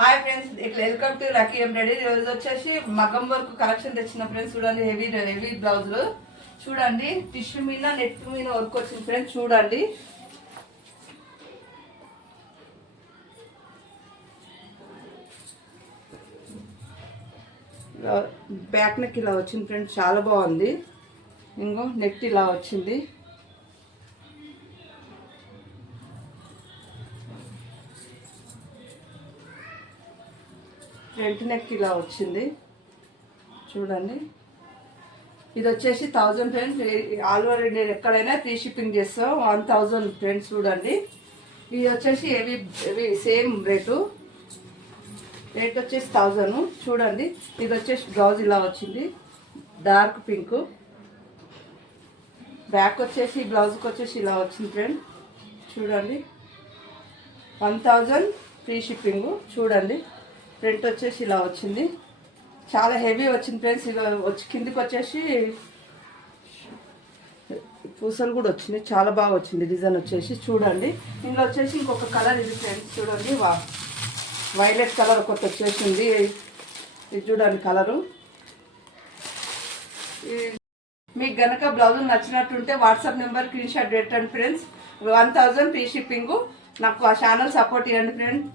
Hi friends, welcome to lucky embroidery. ఈరోజు వచ్చేసి మగ్గం వర్క్ కలెక్షన్ తెచ్చిన ఫ్రెండ్స్. చూడండి, హెవీ బ్లౌజులు చూడండి. టిష్యూ మీద నెట్ మీద వర్క్ వచ్చింది ఫ్రెండ్స్. చూడండి, బ్యాక్ నెక్ ఇలా వచ్చింది ఫ్రెండ్స్, చాలా బాగుంది. ఇంకో నెక్ ఇలా వచ్చింది. ఫ్రంట్ నెక్ ఇలా వచ్చింది చూడండి. ఇది వచ్చేసి 1000 ఫ్రెండ్స్. ఆల్ ఓవర్ ఇండియా ఎక్కడైనా ఫ్రీ షిప్పింగ్ చేస్తాం. 1000 ఫ్రెండ్స్. చూడండి, ఇది వచ్చేసి హెవీ సేమ్ రేట్ వచ్చేసి 1000. చూడండి, ఇది వచ్చేసి బ్లౌజ్ ఇలా వచ్చింది, డార్క్ పింక్. బ్యాక్ వచ్చేసి బ్లౌజ్కి వచ్చేసి ఇలా వచ్చింది ఫ్రెండ్. చూడండి, 1000 ఫ్రీ షిప్పింగ్. చూడండి, ఫ్రంట్ వచ్చేసి ఇలా వచ్చింది, చాలా హెవీ వచ్చింది ఫ్రెండ్స్. ఇలా వచ్చి కిందికి వచ్చేసి పూసలు కూడా వచ్చింది, చాలా బాగా వచ్చింది డిజైన్ వచ్చేసి. చూడండి, ఇందులో వచ్చేసి ఇంకొక కలర్ ఇది ఫ్రెండ్స్. చూడండి, వైలెట్ కలర్ ఒకటి వచ్చేసింది. ఇది చూడండి కలరు. మీకు గనక బ్లౌజ్ నచ్చినట్టుంటే వాట్సాప్ నెంబర్ స్క్రీన్ షాట్ పెట్టండి ఫ్రెండ్స్. 1000 free shipping. నాకు ఆ ఛానల్ సపోర్ట్ ఇవ్వండి ఫ్రెండ్స్.